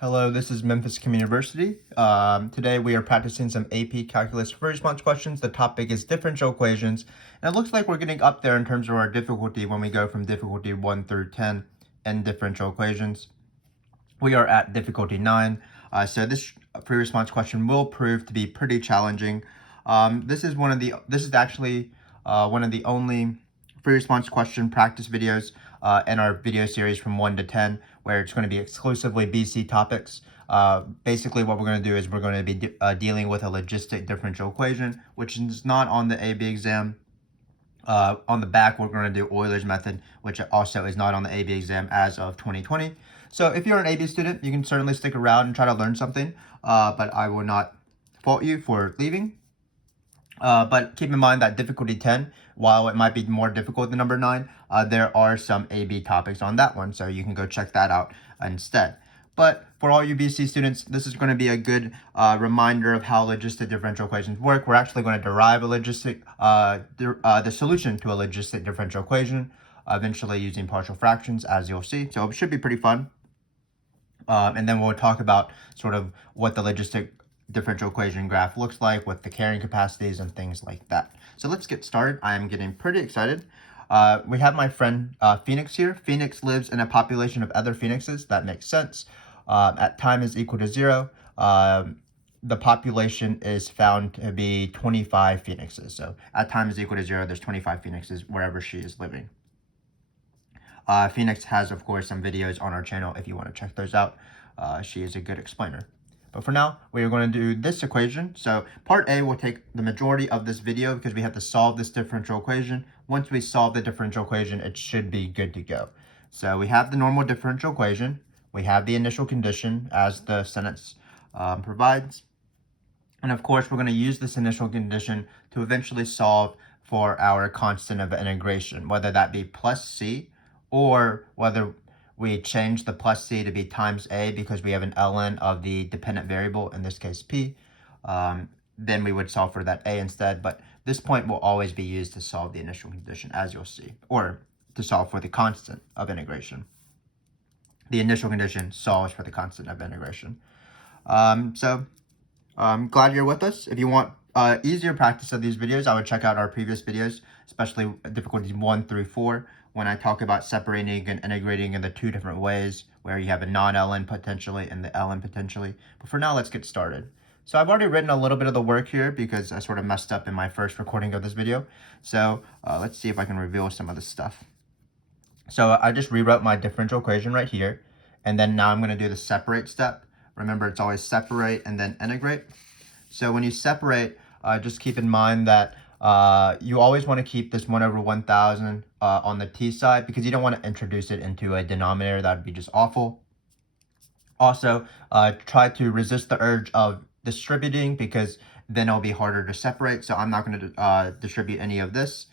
Hello, this is Memphis Communiversity. Today we are practicing some AP Calculus free response questions. The topic is differential equations. And it looks like we're getting up there in terms of our difficulty when we go from difficulty 1 through 10 in differential equations. We are at difficulty 9. So this free response question will prove to be pretty challenging. This is actually one of the only free response question practice videos in our video series from 1 to 10, where it's going to be exclusively BC topics. Basically, what we're going to do is we're going to be dealing with a logistic differential equation, which is not on the AB exam. On the back, we're going to do Euler's method, which also is not on the AB exam as of 2020. So if you're an AB student, you can certainly stick around and try to learn something, but I will not fault you for leaving. But keep in mind that difficulty 10, while it might be more difficult than number 9, there are some AB topics on that one, so you can go check that out instead. But for all you BC students, this is going to be a good reminder of how logistic differential equations work. We're actually going to derive the solution to a logistic differential equation, eventually using partial fractions, as you'll see. So it should be pretty fun. And then we'll talk about sort of what the logistic differential equation graph looks like with the carrying capacities and things like that. So let's get started. I am getting pretty excited. We have my friend Phoenix here. Phoenix lives in a population of other phoenixes. That makes sense. At time is equal to 0. The population is found to be 25 phoenixes. So at time is equal to 0, there's 25 phoenixes wherever she is living. Phoenix has, of course, some videos on our channel if you want to check those out. She is a good explainer. But for now, we are going to do this equation. So part A will take the majority of this video because we have to solve this differential equation. Once we solve the differential equation, it should be good to go. So we have the normal differential equation. We have the initial condition as the sentence provides. And of course, we're going to use this initial condition to eventually solve for our constant of integration, whether that be plus c or whether we change the plus c to be times a because we have an ln of the dependent variable, in this case p. Then we would solve for that a instead, but this point will always be used to solve the initial condition, as you'll see, or to solve for the constant of integration. The initial condition solves for the constant of integration. So I'm glad you're with us. If you want easier practice of these videos, I would check out our previous videos, especially difficulties 1 through 4, when I talk about separating and integrating in the two different ways, where you have a non-ln potentially and the ln potentially. But for now, let's get started. So I've already written a little bit of the work here because I sort of messed up in my first recording of this video. So let's see if I can reveal some of this stuff. So I just rewrote my differential equation right here. And then now I'm going to do the separate step. Remember, it's always separate and then integrate. So when you separate, just keep in mind that you always want to keep this 1 over 1,000 on the t side because you don't want to introduce it into a denominator. That would be just awful. Also, try to resist the urge of distributing because then it'll be harder to separate. So I'm not going to distribute any of this.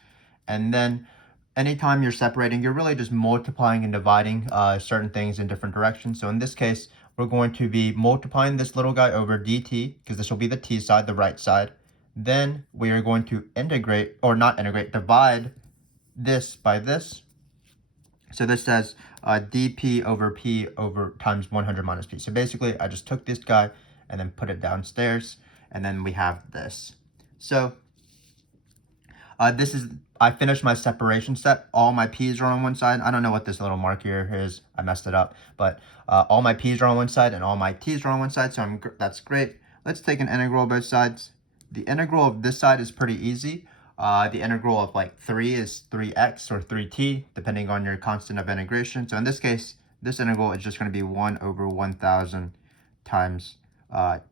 And then anytime you're separating, you're really just multiplying and dividing certain things in different directions. So in this case, we're going to be multiplying this little guy over dt because this will be the t side, the right side. Then we are going to integrate, or not integrate, divide this by this. So this says dp over p over times 100 minus p. So basically, I just took this guy and then put it downstairs, and then we have this. So I finished my separation step. All my p's are on one side. I don't know what this little mark here is. I messed it up. But all my p's are on one side and all my t's are on one side. So that's great. Let's take an integral of both sides. The integral of this side is pretty easy. The integral of like 3 is 3x or 3t, depending on your constant of integration. So in this case, this integral is just going to be 1 over 1,000 times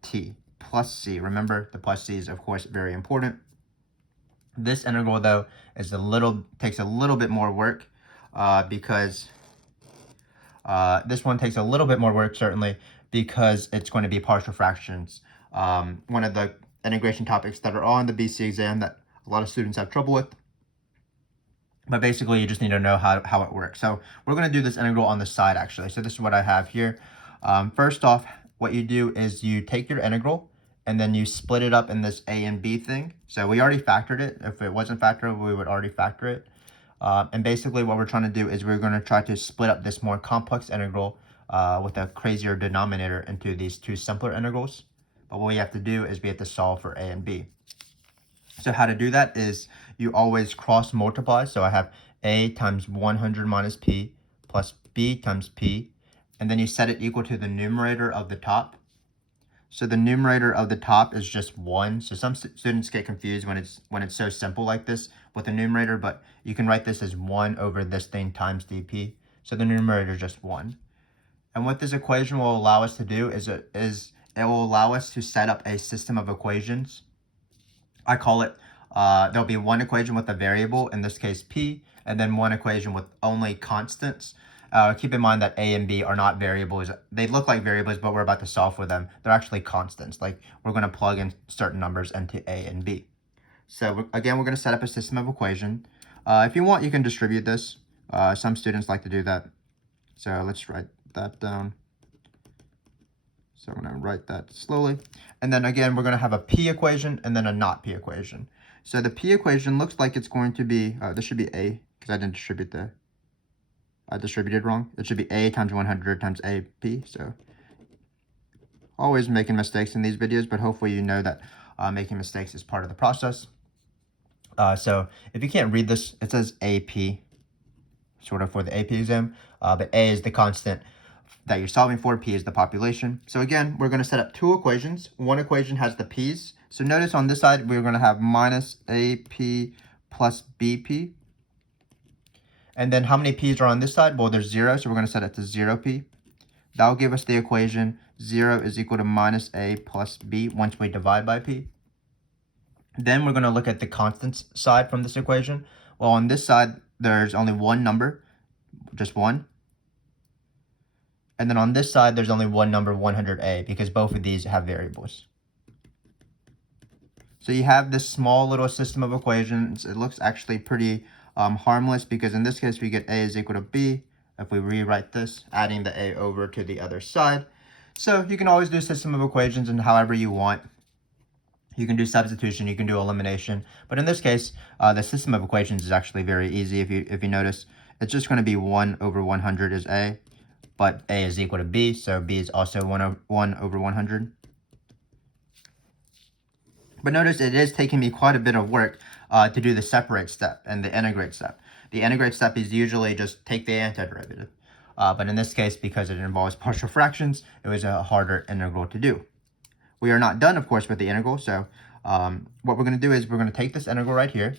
t plus c. Remember, the plus c is, of course, very important. This integral, though, takes a little bit more work because this one takes a little bit more work, certainly, because it's going to be partial fractions. One of the integration topics that are on the BC exam that a lot of students have trouble with. But basically, you just need to know how it works. So we're going to do this integral on the side, actually. So this is what I have here. First off, what you do is you take your integral, and then you split it up in this a and b thing. So we already factored it. If it wasn't factored, we would already factor it. And basically what we're trying to do is we're going to try to split up this more complex integral with a crazier denominator into these two simpler integrals. But what we have to do is we have to solve for a and b. So how to do that is you always cross multiply. So I have a times 100 minus p plus b times p, and then you set it equal to the numerator of the top. So the numerator of the top is just 1. So some students get confused when it's so simple like this with the numerator, but you can write this as 1 over this thing times dp. So the numerator is just 1. And what this equation will allow us to do is it will allow us to set up a system of equations. I call it, there'll be one equation with a variable, in this case p, and then one equation with only constants. Keep in mind that a and b are not variables. They look like variables, but we're about to solve for them. They're actually constants. Like, we're going to plug in certain numbers into a and b. So again, we're going to set up a system of equation. If you want, you can distribute this. Some students like to do that. So let's write that down. So I'm going to write that slowly. And then again, we're going to have a p equation and then a not p equation. So the p equation looks like it's going to be, this should be a, because I didn't distribute I distributed wrong. It should be a times 100 times ap. So always making mistakes in these videos, but hopefully you know that making mistakes is part of the process. So if you can't read this, it says AP, sort of for the AP exam, but A is the constant that you're solving for, P is the population. So again, we're going to set up two equations. One equation has the P's. So notice on this side, we're going to have minus AP plus BP. And then how many P's are on this side? Well, there's 0, so we're going to set it to 0P. That will give us the equation 0 is equal to minus A plus B once we divide by P. Then we're going to look at the constants side from this equation. Well, on this side, there's only one number, just 1. And then on this side, there's only one number, 100A, because both of these have variables. So you have this small little system of equations. It looks actually pretty harmless, because in this case, we get A is equal to B. If we rewrite this, adding the A over to the other side. So you can always do a system of equations and however you want. You can do substitution, you can do elimination. But in this case, the system of equations is actually very easy. If you notice, it's just going to be 1 over 100 is A, but A is equal to B, so B is also 1 over 100. But notice it is taking me quite a bit of work to do the separate step and the integrate step. The integrate step is usually just take the antiderivative. But in this case, because it involves partial fractions, it was a harder integral to do. We are not done, of course, with the integral. So what we're going to do is we're going to take this integral right here,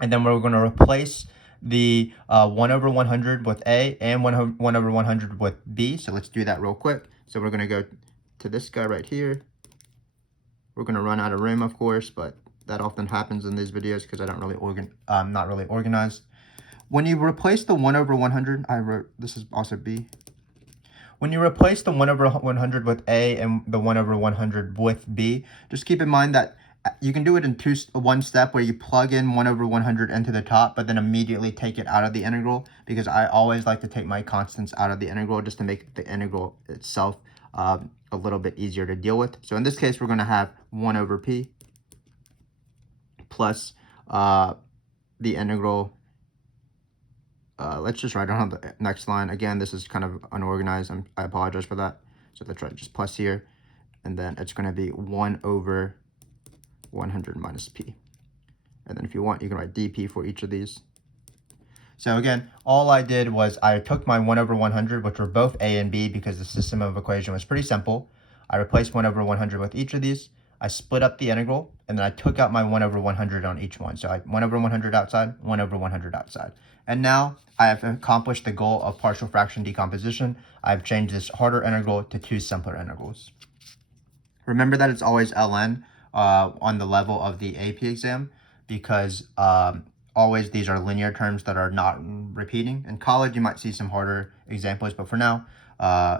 and then we're going to replace the 1 over 100 with A and 1 over 100 with B. So let's do that real quick. So we're going to go to this guy right here. We're going to run out of room, of course, but that often happens in these videos because I don't really not really organized. When you replace the 1 over 100, I wrote, this is also B. When you replace the 1 over 100 with A and the 1 over 100 with B, just keep in mind that you can do it in one step where you plug in 1 over 100 into the top, but then immediately take it out of the integral, because I always like to take my constants out of the integral just to make the integral itself a little bit easier to deal with. So in this case, we're going to have 1 over P plus the integral. Let's just write it on the next line. Again, this is kind of unorganized. I apologize for that. So let's write just plus here. And then it's going to be 1 over 100 minus P. And then if you want, you can write dP for each of these. So again, all I did was I took my 1 over 100, which were both A and B, because the system of equation was pretty simple. I replaced 1 over 100 with each of these. I split up the integral, and then I took out my 1 over 100 on each one. So I 1 over 100 outside, 1 over 100 outside. And now I have accomplished the goal of partial fraction decomposition. I've changed this harder integral to two simpler integrals. Remember that it's always ln on the level of the AP exam, because always these are linear terms that are not repeating. In college, you might see some harder examples, but for now,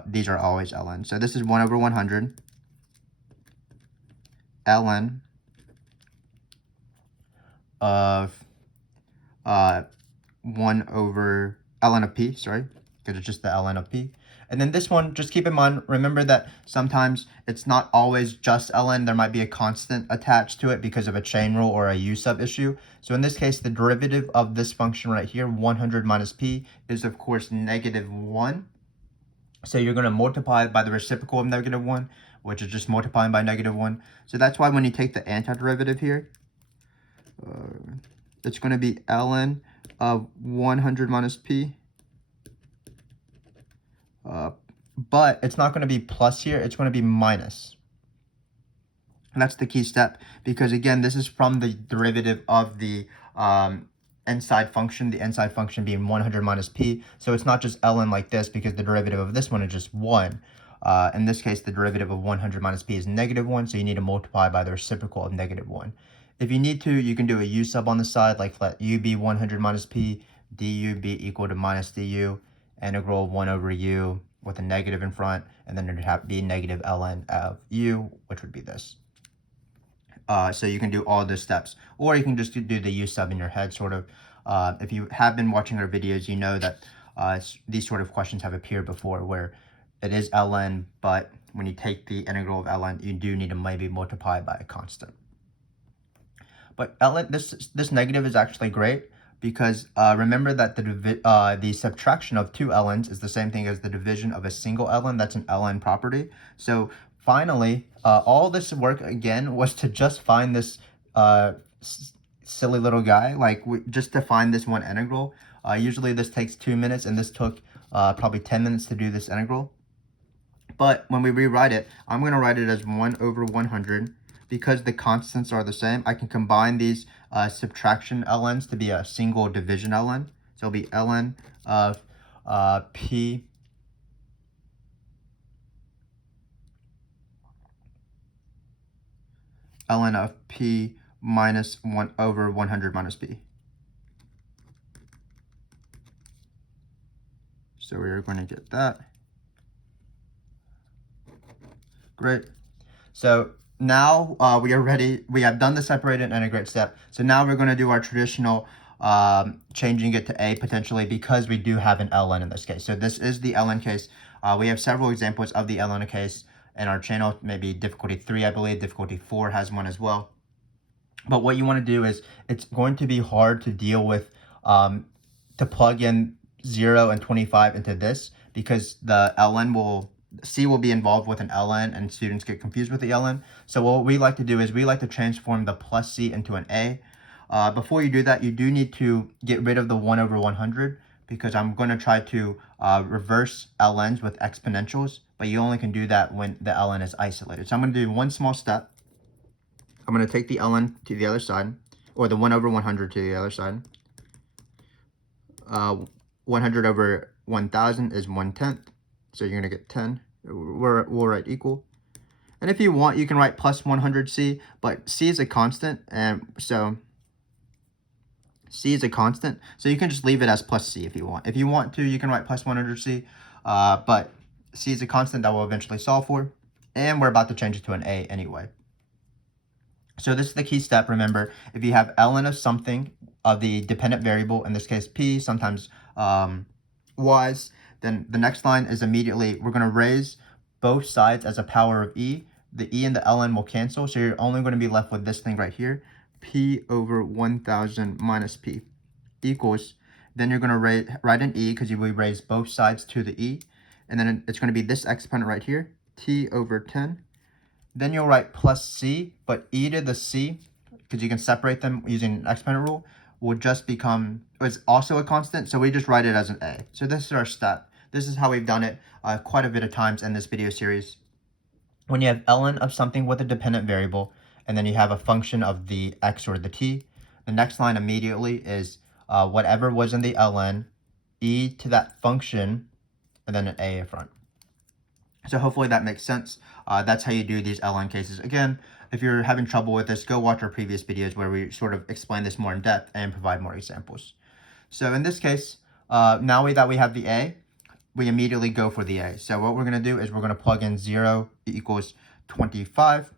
these are always ln. So this is 1 over 100 ln of 1 over ln of p, sorry, because it's just the ln of p. And then this one, just keep in mind, remember that sometimes it's not always just ln. There might be a constant attached to it because of a chain rule or a u sub issue. So in this case, the derivative of this function right here, 100 minus p, is of course -1. So you're going to multiply by the reciprocal of -1, which is just multiplying by -1. So that's why when you take the antiderivative here, it's going to be ln of 100 minus p. But it's not going to be plus here. It's going to be minus. And that's the key step, because again, this is from the derivative of the inside function, the inside function being 100 minus p. So it's not just ln like this, because the derivative of this one is just 1. In this case, the derivative of 100 minus p is -1, so you need to multiply by the reciprocal of -1. If you need to, you can do a u sub on the side, like let u be 100 minus p, du be equal to minus du, integral of 1 over u with a negative in front, and then it would have to be negative ln of u, which would be this. So you can do all the steps, or you can just do the u sub in your head, sort of. If you have been watching our videos, you know that these sort of questions have appeared before, where it is ln, but when you take the integral of ln, you do need to maybe multiply by a constant. But ln, this negative is actually great, because remember that the subtraction of two ln's is the same thing as the division of a single ln. That's an ln property. So finally, all this work again was to just find this silly little guy, like just to find this one integral. Usually this takes 2 minutes, and this took probably 10 minutes to do this integral. But when we rewrite it, I'm going to write it as 1 over 100. Because the constants are the same, I can combine these subtraction ln's to be a single division ln. So it'll be ln of p ln of p minus 1 over 100 minus p. So we're going to get that. Great. So now we are ready. We have done the separate and integrate step. So now we're going to do our traditional changing it to a potentially, because we do have an ln in this case. So this is the ln case. We have several examples of the ln case in our channel, maybe difficulty 3, I believe. Difficulty 4 has one as well. But what you want to do is, it's going to be hard to deal with, to plug in 0 and 25 into this, because the ln will, C will be involved with an ln, and students get confused with the ln. So what we like to do is we like to transform the plus C into an a. Before you do that, you do need to get rid of the 1 over 100, because I'm going to try to reverse ln's with exponentials, but you only can do that when the ln is isolated. So I'm going to do one small step. I'm going to take the ln to the other side, or the 1 over 100 to the other side. 100 over 1000 is 1/10. So you're going to get 10. We'll write equal. And if you want, you can write plus 100c, but c is a constant, and so c is a constant. So you can just leave it as plus c if you want. If you want to, you can write plus 100c, but c is a constant that we'll eventually solve for. And we're about to change it to an a anyway. So this is the key step. Remember, if you have ln of something, of the dependent variable, in this case p, sometimes y's, then the next line is immediately, we're going to raise both sides as a power of e. The e and the ln will cancel, so you're only going to be left with this thing right here, p over 1000 minus p equals, then you're going to write an e, because we raise both sides to the e, and then it's going to be this exponent right here, t over 10. Then you'll write plus c, but e to the c, because you can separate them using an exponent rule, will just become, it's also a constant, so we just write it as an a. So this is our step. This is how we've done it quite a bit of times in this video series. When you have ln of something with a dependent variable, and then you have a function of the x or the t, the next line immediately is whatever was in the ln, e to that function, and then an a in front. So hopefully that makes sense. That's how you do these ln cases. Again, if you're having trouble with this, go watch our previous videos where we sort of explain this more in depth and provide more examples. So in this case, now that we have the a, we immediately go for the a. So what we're going to do is we're going to plug in 0 equals 25.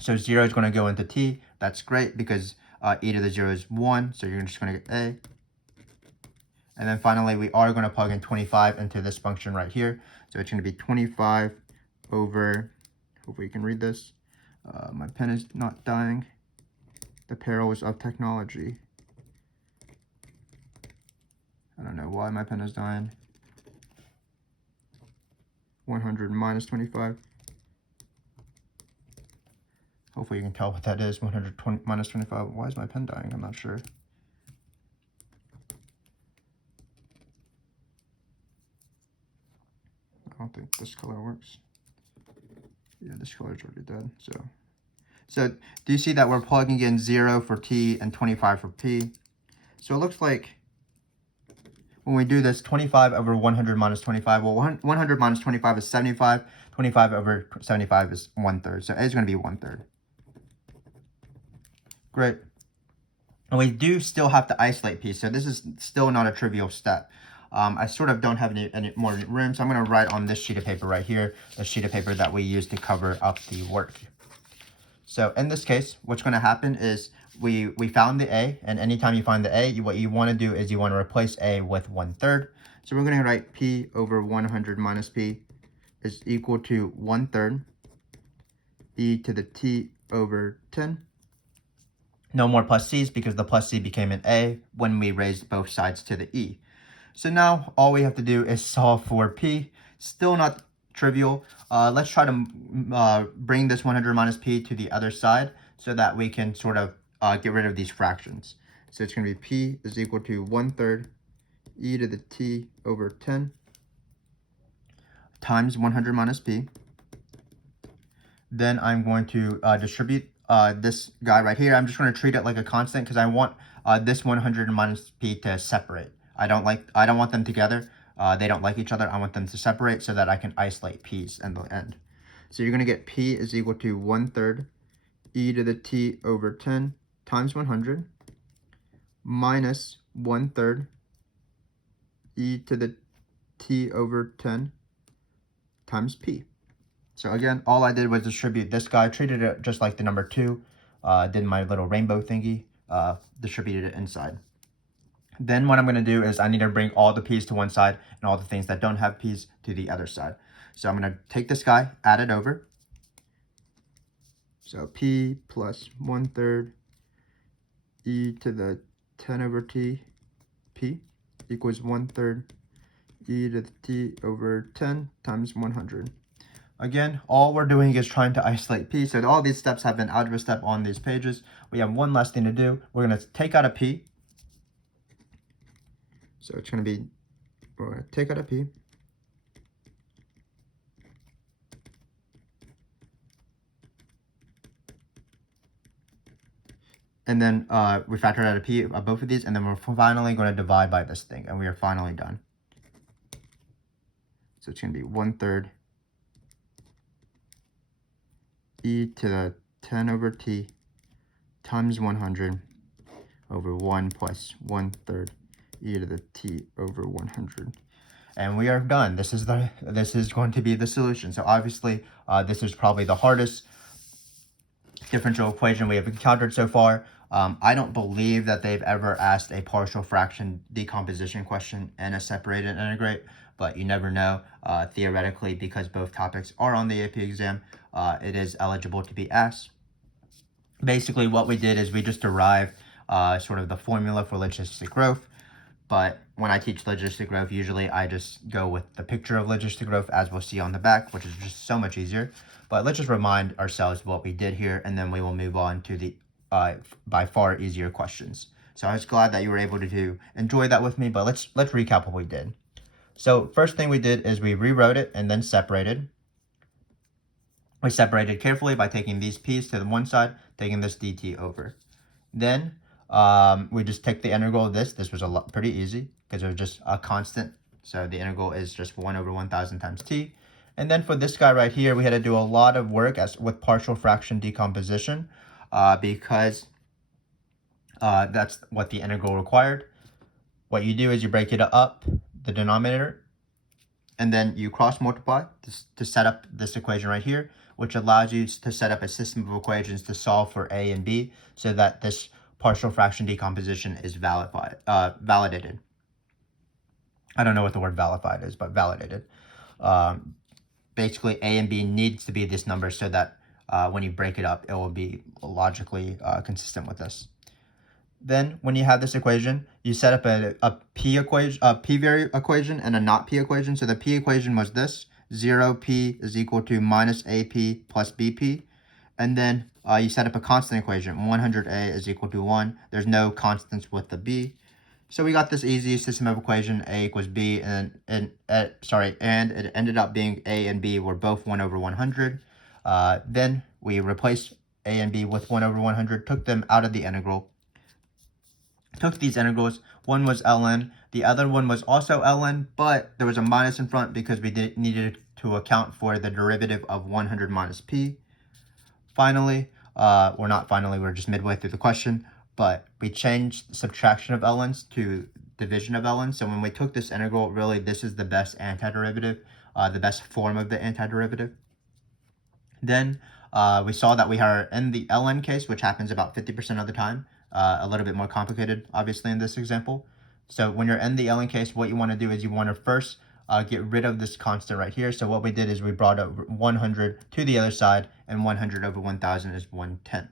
So 0 is going to go into t. That's great, because e to the 0 is 1. So you're just going to get a. And then finally, we are going to plug in 25 into this function right here. So it's going to be 25 over, hopefully you can read this. My pen is not dying. The perils of technology. I don't know why my pen is dying. 100 minus 25. Hopefully you can tell what that is, 120 minus 25. Why is my pen dying? I'm not sure. I don't think this color works. Yeah, this color's already dead. So do you see that we're plugging in 0 for t and 25 for p? So it looks like when we do this, 25 over 100 minus 25, well, 100 minus 25 is 75. 25 over 75 is 1/3. So A is going to be 1/3. Great. And we do still have to isolate p, so this is still not a trivial step. I sort of don't have any more room, so I'm going to write on this sheet of paper right here, the sheet of paper that we use to cover up the work. So in this case, what's going to happen is we found the A, and anytime you find the A, what you want to do is you want to replace A with 1/3. So we're going to write P over 100 minus P is equal to 1/3 e to the t over 10. No more plus c's because the plus c became an A when we raised both sides to the e. So now all we have to do is solve for P. Still not trivial. Let's try to bring this 100 minus P to the other side so that we can sort of get rid of these fractions. So it's going to be P is equal to 1/3 e to the t over 10 times 100 minus P. Then I'm going to distribute this guy right here. I'm just going to treat it like a constant because I want this 100 minus P to separate. I don't want them together. They don't like each other. I want them to separate so that I can isolate P's in the end. So you're going to get P is equal to 1/3 e to the t over 10 times 100 minus 1/3 e to the t over 10 times P. So again, all I did was distribute this guy, treated it just like the number 2, did my little rainbow thingy, distributed it inside. Then what I'm going to do is I need to bring all the p's to one side and all the things that don't have p's to the other side. So I'm going to take this guy, add it over. So p plus 1/3 e to the 10 over t p equals 1/3 e to the t over 10 times 100. Again, all we're doing is trying to isolate p. So all these steps have been algebra step on these pages. We have one last thing to do. We're going to take out a p. So it's going to be, we're going to take out a p. And then we factor out a p of both of these, and then we're finally going to divide by this thing, and we are finally done. So it's going to be 1/3 e to the 10 over t times 100 over 1 plus 1/3 e to the t over 100. And we are done. This is going to be the solution. So obviously, this is probably the hardest differential equation we have encountered so far. I don't believe that they've ever asked a partial fraction decomposition question in a separate and integrate, but you never know. Theoretically, because both topics are on the AP exam, it is eligible to be asked. Basically, what we did is we just derived sort of the formula for logistic growth. But when I teach logistic growth, usually I just go with the picture of logistic growth, as we'll see on the back, which is just so much easier. But let's just remind ourselves what we did here, and then we will move on to the by far easier questions. So I was glad that you were able to enjoy that with me, but let's recap what we did. So first thing we did is we rewrote it and then separated. We separated carefully by taking these p's to the one side, taking this dt over. Then we just take the integral of this. This was pretty easy because it was just a constant. So the integral is just 1 over 1,000 times t. And then for this guy right here, we had to do a lot of work with partial fraction decomposition because that's what the integral required. What you do is you break it up, the denominator, and then you cross multiply to set up this equation right here, which allows you to set up a system of equations to solve for a and b so that this partial fraction decomposition is validated. I don't know what the word validated is, but validated. Basically, a and b needs to be this number so that when you break it up, it will be logically consistent with this. Then, when you have this equation, you set up a p equation and a not p equation. So the p equation was this, 0p is equal to minus AP plus BP. And then you set up a constant equation. 100A is equal to 1. There's no constants with the B. So we got this easy system of equation, A equals B, and it ended up being A and B were both 1 over 100. Then we replaced A and B with 1 over 100, took them out of the integral. Took these integrals, one was ln, the other one was also ln, but there was a minus in front because we needed to account for the derivative of 100 minus p. Finally, or not finally, we're just midway through the question, but we changed subtraction of ln's to division of ln. So when we took this integral, really this is the best antiderivative, the best form of the antiderivative. Then we saw that we are in the ln case, which happens about 50% of the time. A little bit more complicated, obviously, in this example. So when you're in the ln case, what you want to do is you want to first get rid of this constant right here. So what we did is we brought up 100 to the other side, and 100 over 1,000 is 1/10.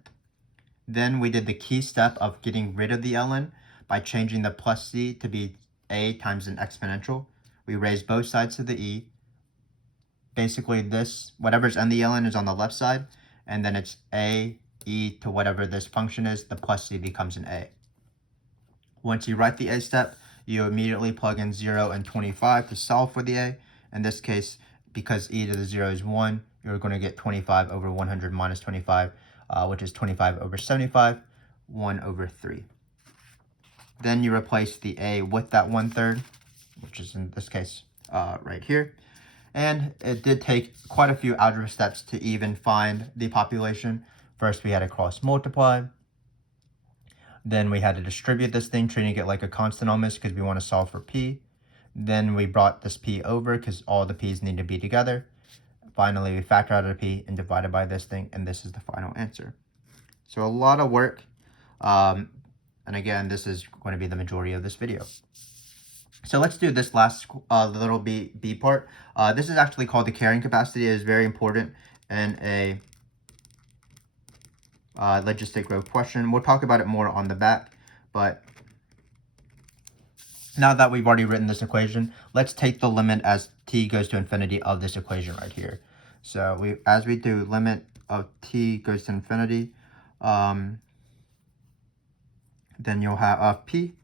Then we did the key step of getting rid of the ln by changing the plus c to be a times an exponential. We raised both sides to the e. Basically, this, whatever's in the ln is on the left side, and then it's a e to whatever this function is, the plus c becomes an a. Once you write the a step, you immediately plug in 0 and 25 to solve for the a. In this case, because e to the 0 is 1, you're going to get 25 over 100 minus 25, which is 25 over 75, 1 over 3. Then you replace the a with that 1/3, which is in this case right here. And it did take quite a few algebra steps to even find the population. First, we had to cross multiply. Then we had to distribute this thing, treating it like a constant almost because we want to solve for p. Then we brought this p over because all the p's need to be together. Finally, we factor out a p and divided by this thing, and this is the final answer. So a lot of work. And again, this is going to be the majority of this video. So let's do this last little B part. This is actually called the carrying capacity. It is very important in a logistic growth question. We'll talk about it more on the back, but now that we've already written this equation, let's take the limit as t goes to infinity of this equation right here. So as we do limit of t goes to infinity, then you'll have p.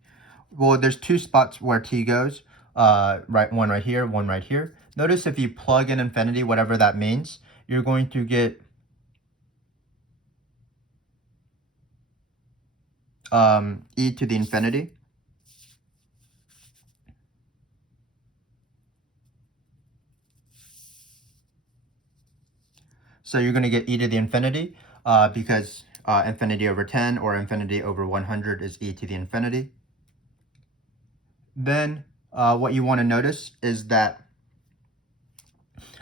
Well, there's two spots where t goes, one right here, one right here. Notice if you plug in infinity, whatever that means, you're going to get e to the infinity. So you're going to get e to the infinity because infinity over 10 or infinity over 100 is e to the infinity. Then what you want to notice is that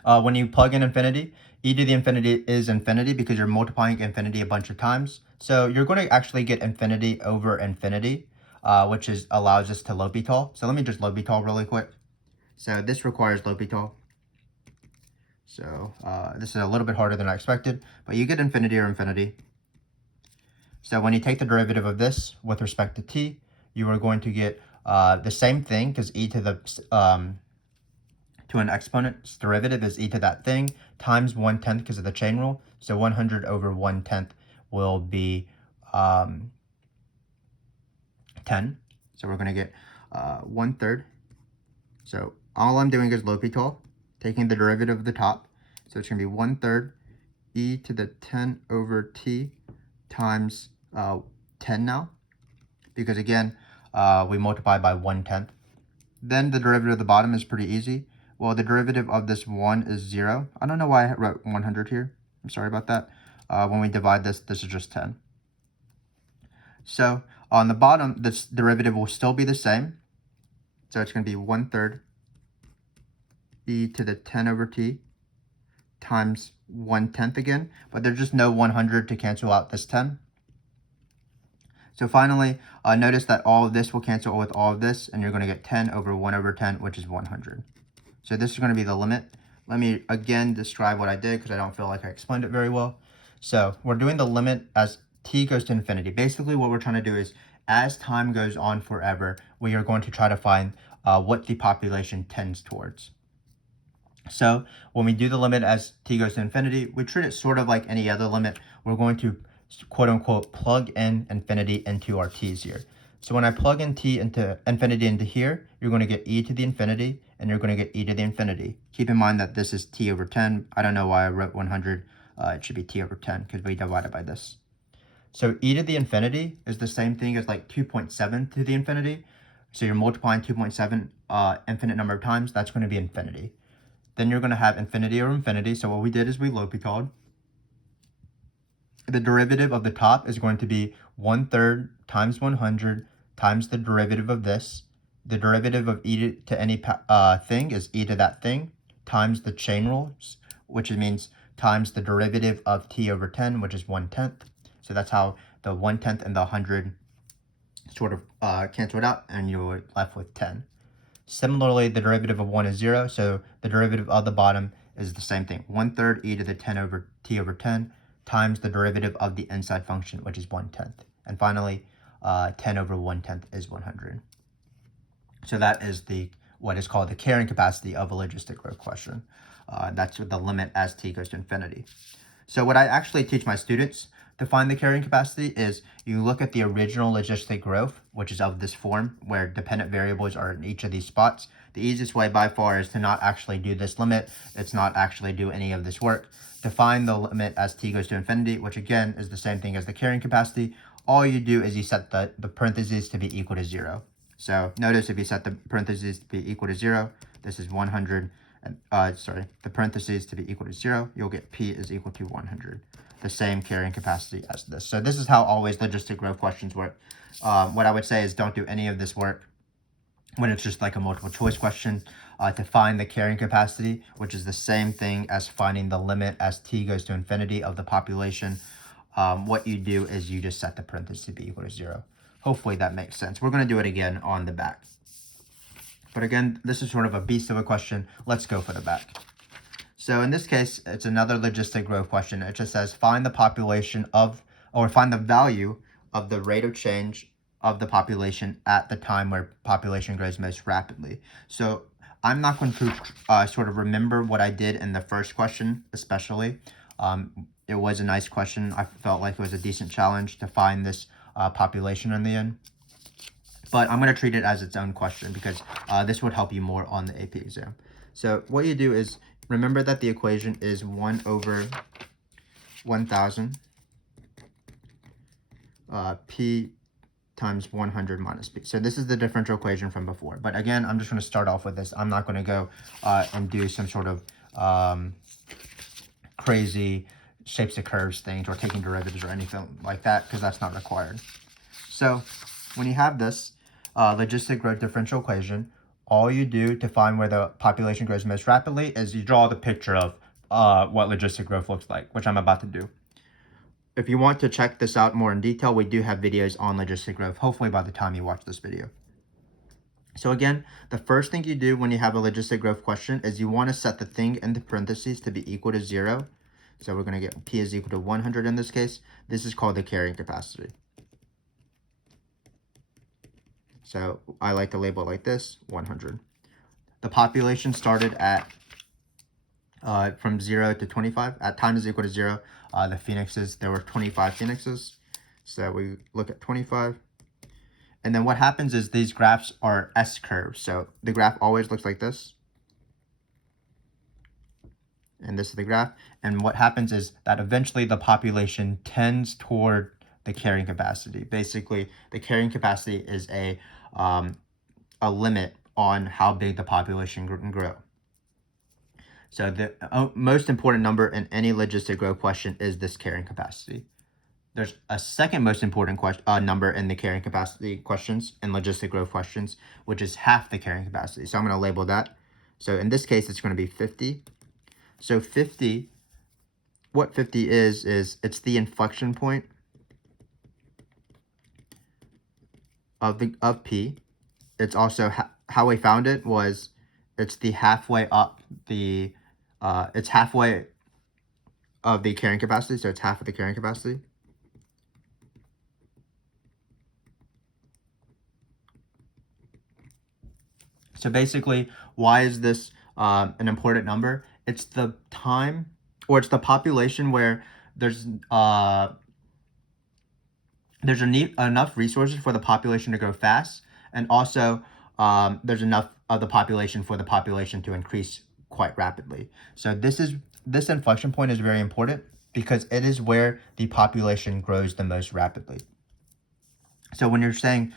when you plug in infinity, e to the infinity is infinity because you're multiplying infinity a bunch of times. So you're going to actually get infinity over infinity, which allows us to L'Hopital. So let me just L'Hopital really quick. So this requires L'Hopital. So this is a little bit harder than I expected, but you get infinity or infinity. So when you take the derivative of this with respect to t, you are going to get the same thing because e to the to an exponent's derivative is e to that thing times 1/10 because of the chain rule. So 100 over 1/10 will be 10. So we're going to get 1/3. So all I'm doing is L'Hopital, taking the derivative of the top. So it's going to be 1/3 e to the 10 over t times 10 now. Because again, we multiply by 1/10. Then the derivative of the bottom is pretty easy. Well, the derivative of this 1 is 0. I don't know why I wrote 100 here. I'm sorry about that. When we divide this, this is just 10. So on the bottom, this derivative will still be the same. So it's going to be 1/3 e to the 10 over t times 1/10 again. But there's just no 100 to cancel out this 10. So finally, notice that all of this will cancel with all of this, and you're going to get 10 over 1 over 10, which is 100. So this is going to be the limit. Let me again describe what I did because I don't feel like I explained it very well. So we're doing the limit as t goes to infinity. Basically, what we're trying to do is as time goes on forever, we are going to try to find what the population tends towards. So when we do the limit as t goes to infinity, we treat it sort of like any other limit. We're going to quote unquote plug in infinity into our t's here. So when I plug in t into infinity into here, you're going to get e to the infinity and you're going to get e to the infinity. Keep in mind that this is t over 10. I don't know why I wrote 100. It should be t over 10 because we divided by this. So e to the infinity is the same thing as like 2.7 to the infinity. So you're multiplying 2.7 infinite number of times. That's going to be infinity. Then you're going to have infinity over infinity. So what we did is we L'Hopitaled. The derivative of the top is going to be 1/3 times 100 times the derivative of this. The derivative of e to any thing is e to that thing times the chain rules, which means times the derivative of t over 10, which is 1/10. So that's how the 1/10 and the 100 sort of cancel it out, and you're left with 10. Similarly, the derivative of 1 is 0, so the derivative of the bottom is the same thing. 1/3 e to the 10 over t over 10 times the derivative of the inside function, which is 1/10. And finally, 10 over 1/10 is 100. So that is what is called the carrying capacity of a logistic growth question. That's the limit as t goes to infinity. So what I actually teach my students to find the carrying capacity is you look at the original logistic growth, which is of this form, where dependent variables are in each of these spots. The easiest way by far is to not actually do this limit. It's not actually do any of this work. To find the limit as t goes to infinity, which again is the same thing as the carrying capacity, all you do is you set the parentheses to be equal to 0. So notice if you set the parentheses to be equal to 0, this is 100. The parentheses to be equal to 0, you'll get p is equal to 100. The same carrying capacity as this. So this is how always logistic growth questions work. What I would say is don't do any of this work when it's just like a multiple choice question to find the carrying capacity, which is the same thing as finding the limit as t goes to infinity of the population. What you do is you just set the parentheses to be equal to 0. Hopefully that makes sense. We're going to do it again on the back. But again, this is sort of a beast of a question. Let's go for the back. So in this case, it's another logistic growth question. It just says find the population of, or find the value of the rate of change of the population at the time where population grows most rapidly. So I'm not going to sort of remember what I did in the first question, especially. It was a nice question. I felt like it was a decent challenge to find this population in the end. But I'm going to treat it as its own question because this would help you more on the AP exam. So what you do is remember that the equation is 1 over 1,000 p times 100 minus p. So this is the differential equation from before. But again, I'm just going to start off with this. I'm not going to go and do some sort of crazy shapes of curves things or taking derivatives or anything like that because that's not required. So when you have this logistic growth differential equation, all you do to find where the population grows most rapidly is you draw the picture of what logistic growth looks like, which I'm about to do. If you want to check this out more in detail, we do have videos on logistic growth, hopefully by the time you watch this video. So again, the first thing you do when you have a logistic growth question is you want to set the thing in the parentheses to be equal to 0. So we're going to get p is equal to 100 in this case. This is called the carrying capacity. So I like to label it like this, 100. The population started at from 0 to 25. At time is equal to 0. The phoenixes, there were 25 phoenixes. So we look at 25. And then what happens is these graphs are S-curves. So the graph always looks like this. And this is the graph. And what happens is that eventually the population tends toward the carrying capacity. Basically, the carrying capacity is a limit on how big the population can grow. So the most important number in any logistic growth question is this carrying capacity. There's a second most important number in the carrying capacity questions and logistic growth questions, which is half the carrying capacity. So I'm going to label that. So in this case, it's going to be 50. So 50, what 50 is it's the inflection point of P. It's also how we found it was it's the halfway up the it's halfway of the carrying capacity, so it's half of the carrying capacity. So basically, why is this an important number. It's the time, or it's the population where there's enough resources for the population to grow fast, and also there's enough of the population for the population to increase quite rapidly. So this inflection point is very important because it is where the population grows the most rapidly. So when you're saying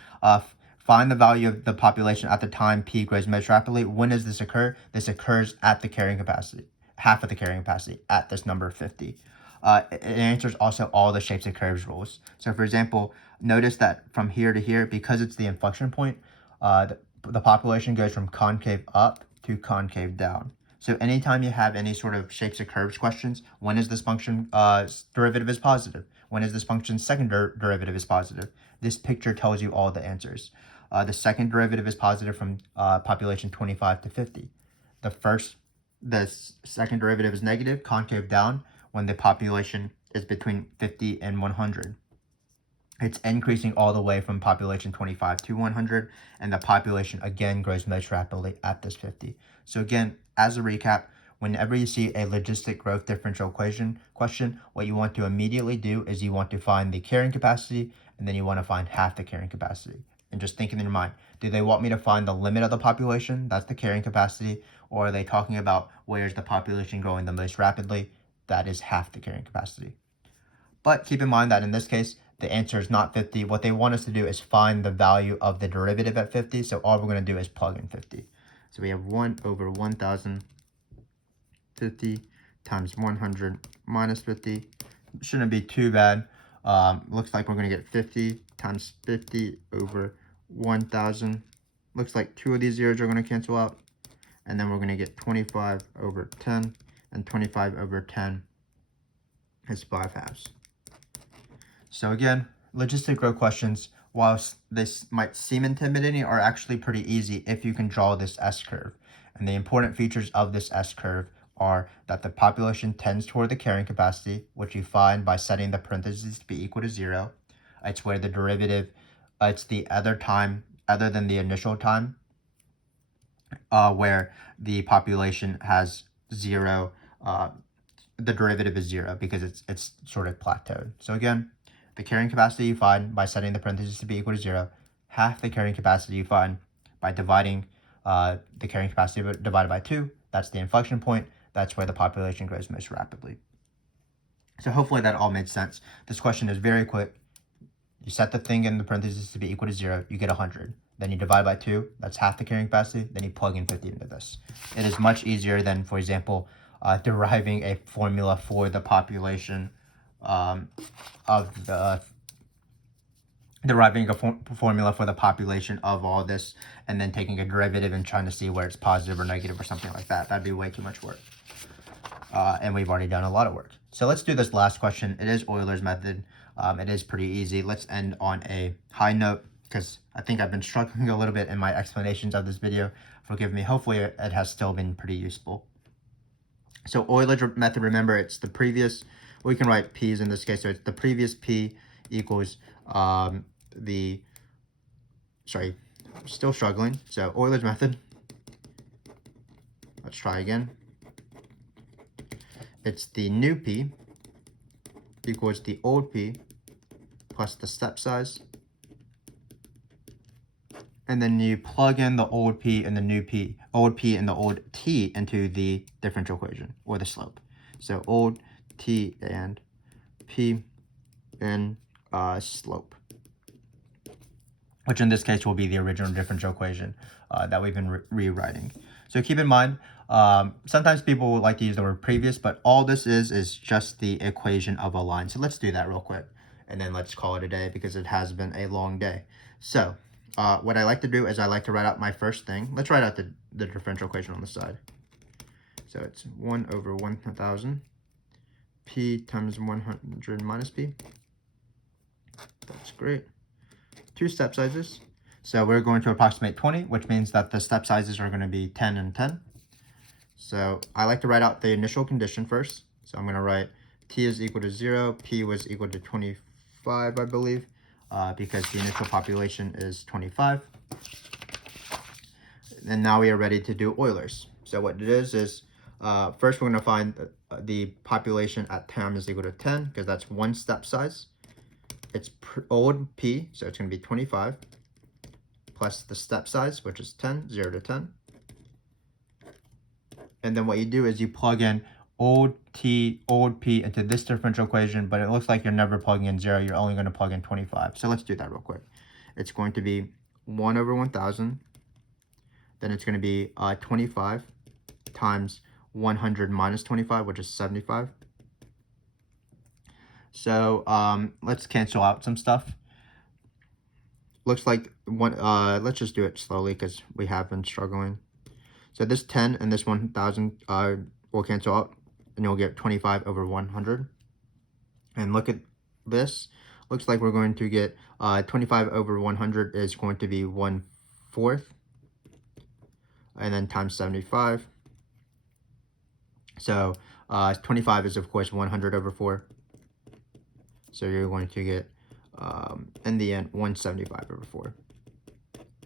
find the value of the population at the time P grows most rapidly, when does this occur? This occurs at the carrying capacity, half of the carrying capacity, at this number 50. It answers also all the shapes of curves rules. So for example, notice that from here to here, because it's the inflection point, the population goes from concave up to concave down. So anytime you have any sort of shapes of curves questions, when is this function derivative is positive? When is this function's second derivative is positive? This picture tells you all the answers. The second derivative is positive from population 25 to 50. The second derivative is negative, concave down, when the population is between 50 and 100. It's increasing all the way from population 25 to 100, and the population again grows most rapidly at this 50. So again, as a recap, whenever you see a logistic growth differential equation question, what you want to immediately do is you want to find the carrying capacity, and then you want to find half the carrying capacity. And just think in your mind, do they want me to find the limit of the population? That's the carrying capacity. Or are they talking about where is the population growing the most rapidly? That is half the carrying capacity. But keep in mind that in this case, the answer is not 50. What they want us to do is find the value of the derivative at 50. So all we're going to do is plug in 50. So we have 1 over 1,000, 50 times 100 minus 50. Shouldn't be too bad. Looks like we're going to get 50 times 50 over 1,000. Looks like two of these zeros are going to cancel out. And then we're going to get 25 over 10. And 25 over 10 is 5 halves. So again, logistic growth questions, whilst this might seem intimidating, are actually pretty easy if you can draw this S-curve. And the important features of this S-curve are that the population tends toward the carrying capacity, which you find by setting the parentheses to be equal to 0. It's where the derivative, it's the other time other than the initial time, where the population has 0, the derivative is 0 because it's sort of plateaued. So again, the carrying capacity you find by setting the parentheses to be equal to 0. Half the carrying capacity you find by dividing the carrying capacity divided by 2. That's the inflection point. That's where the population grows most rapidly. So hopefully that all made sense. This question is very quick. You set the thing in the parentheses to be equal to 0. You get 100. Then you divide by 2. That's half the carrying capacity. Then you plug in 50 into this. It is much easier than, for example, deriving a formula for the population deriving a formula for the population of all this, and then taking a derivative and trying to see where it's positive or negative or something like that. That'd be way too much work. And we've already done a lot of work. So let's do this last question. It is Euler's method. It is pretty easy. Let's end on a high note, because I think I've been struggling a little bit in my explanations of this video. Forgive me. Hopefully it has still been pretty useful. So Euler's method, remember, it's the previous, we can write p's in this case, so it's the previous p equals I'm still struggling. So Euler's method, let's try again. It's the new p equals the old p plus the step size. And then you plug in the old p and the new p, old p and the old t into the differential equation, or the slope. So old t and p in slope, which in this case will be the original differential equation that we've been rewriting. So keep in mind, sometimes people would like to use the word previous, but all this is just the equation of a line. So let's do that real quick, and then let's call it a day, because it has been a long day. So what I like to do is I like to write out my first thing. Let's write out the differential equation on the side. So it's 1 over 1,000 p times 100 minus p. That's great. Two step sizes. So we're going to approximate 20, which means that the step sizes are going to be 10 and 10. So I like to write out the initial condition first. So I'm going to write t is equal to 0, p was equal to 25, I believe, because the initial population is 25. and now we are ready to do Euler's. So what it is first we're going to find the population at time is equal to 10, because that's one step size. It's old p, so it's going to be 25, plus the step size, which is 10, 0 to 10. And then what you do is you plug in old t, old p into this differential equation, but it looks like you're never plugging in 0. You're only going to plug in 25. So let's do that real quick. It's going to be 1 over 1,000. Then it's going to be 25 times 100 minus 25, which is 75. So let's cancel out some stuff. Looks like let's just do it slowly because we have been struggling. So this 10 and this 1,000 will cancel out, and you'll get 25 over 100. And look at this. Looks like we're going to get 25 over 100 is going to be 1/4. And then times 75. So 25 is, of course, 100 over 4. So you're going to get, in the end, 175 over 4.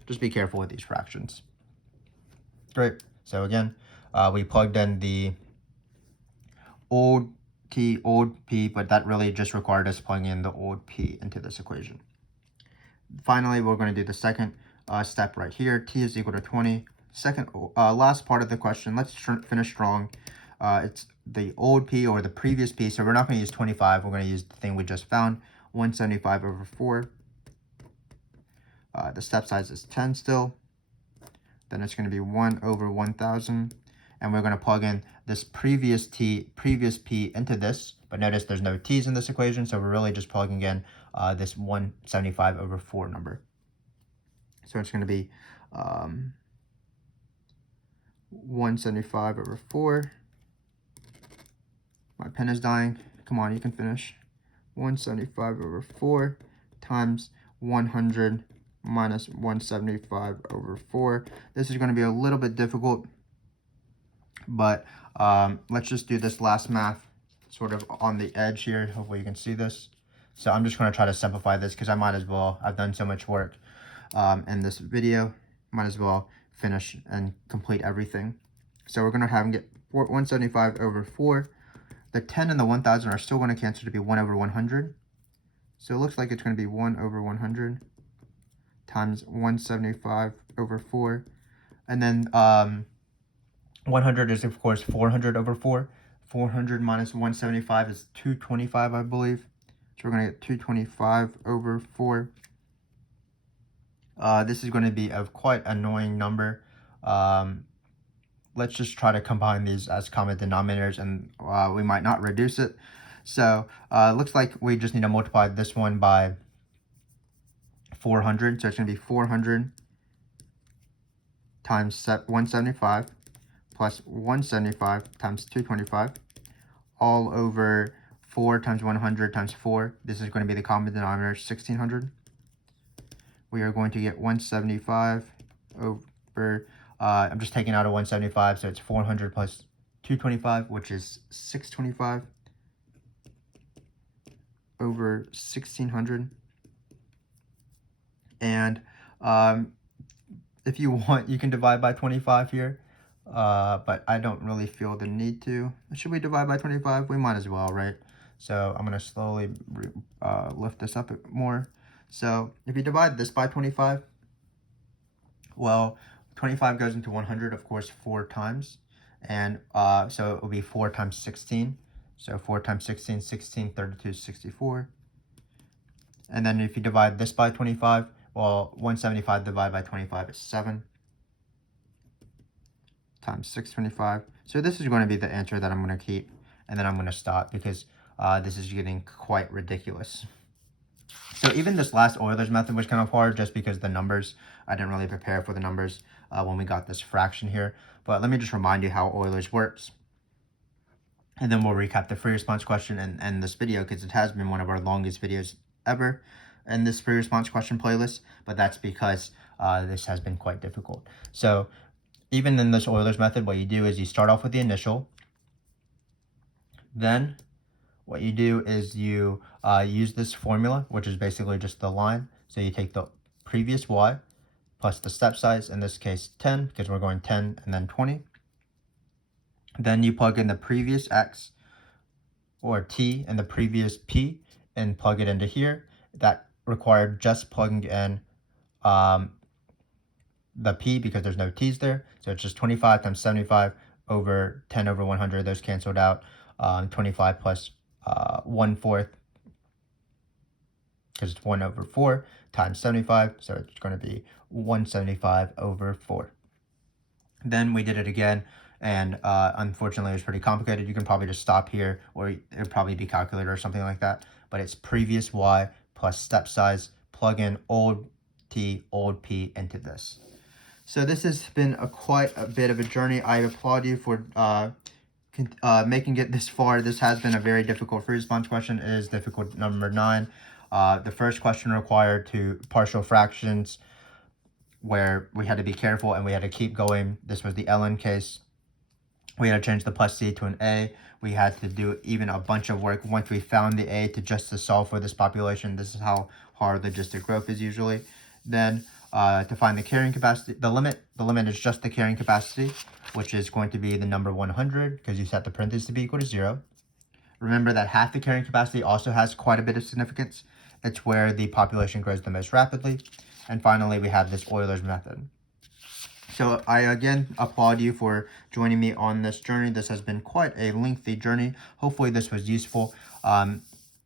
Just be careful with these fractions. Great. So again, we plugged in the old t, old p, but that really just required us plugging in the old p into this equation. Finally, we're going to do the second step right here. T is equal to 20. Second, last part of the question. Let's finish strong. It's the old p or the previous p, so we're not going to use 25. We're going to use the thing we just found, 175 over 4. The step size is 10 still. Then it's going to be 1 over 1,000. And we're going to plug in this previous p into this. But notice there's no t's in this equation, so we're really just plugging in this 175 over 4 number. So it's going to be 175 over 4. My pen is dying. Come on, you can finish. 175 over 4 times 100 minus 175 over 4. This is going to be a little bit difficult, but let's just do this last math sort of on the edge here. Hopefully you can see this. So I'm just going to try to simplify this because I might as well. I've done so much work in this video. Might as well finish and complete everything. So we're going to have them get 175 over 4. The 10 and the 1,000 are still going to cancel to be 1 over 100. So it looks like it's going to be 1 over 100 times 175 over 4. And then 100 is, of course, 400 over 4. 400 minus 175 is 225, I believe. So we're going to get 225 over 4. This is going to be a quite annoying number. Let's just try to combine these as common denominators, and we might not reduce it. So it looks like we just need to multiply this one by 400. So it's going to be 400 times 175 plus 175 times 225 all over 4 times 100 times 4. This is going to be the common denominator, 1,600. We are going to get 175 over, I'm just taking out a 175, so it's 400 plus 225, which is 625 over 1,600. And if you want, you can divide by 25 here, but I don't really feel the need to. Should we divide by 25? We might as well, right? So I'm going to slowly lift this up more. So if you divide this by 25, well, 25 goes into 100, of course, 4 times. And so it will be 4 times 16. So 4 times 16, 16, 32, 64. And then if you divide this by 25, well, 175 divided by 25 is 7 times 625. So this is going to be the answer that I'm going to keep. And then I'm going to stop because this is getting quite ridiculous. So even this last Euler's method was kind of hard just because the numbers, I didn't really prepare for the numbers when we got this fraction here. But let me just remind you how Euler's works. And then we'll recap the free response question and this video because it has been one of our longest videos ever in this free response question playlist. But that's because this has been quite difficult. So even in this Euler's method, what you do is you start off with the initial. Then what you do is you use this formula, which is basically just the line. So you take the previous y plus the step size, in this case 10, because we're going 10 and then 20. Then you plug in the previous x or t and the previous p and plug it into here. That required just plugging in the p because there's no t's there. So it's just 25 times 75 over 10 over 100. Those canceled out. 25 plus 1/4, because it's 1 over 4 times 75. So it's going to be 175 over 4. Then we did it again. And unfortunately, it was pretty complicated. You can probably just stop here, or it would probably be calculator or something like that. But it's previous y plus step size, plug in old t, old p into this. So this has been quite a bit of a journey. I applaud you for making it this far. This has been a very difficult free response question. It is difficult number 9. The first question required to partial fractions, where we had to be careful and we had to keep going. This was the ln case. We had to change the plus c to an a. We had to do even a bunch of work once we found the a to solve for this population. This is how hard logistic growth is usually. Then to find the carrying capacity, the limit is just the carrying capacity, which is going to be the number 100, because you set the parentheses to be equal to 0. Remember that half the carrying capacity also has quite a bit of significance. It's where the population grows the most rapidly. And finally, we have this Euler's method. So I again applaud you for joining me on this journey. This has been quite a lengthy journey. Hopefully this was useful.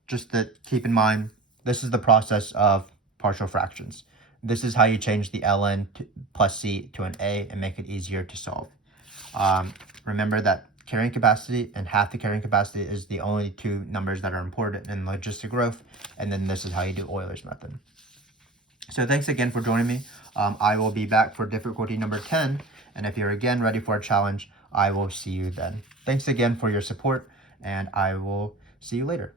Just to keep in mind, this is the process of partial fractions. This is how you change the ln plus c to an a and make it easier to solve. Remember that carrying capacity and half the carrying capacity is the only two numbers that are important in logistic growth. And then this is how you do Euler's method. So thanks again for joining me. I will be back for difficulty number 10. And if you're again ready for a challenge, I will see you then. Thanks again for your support, and I will see you later.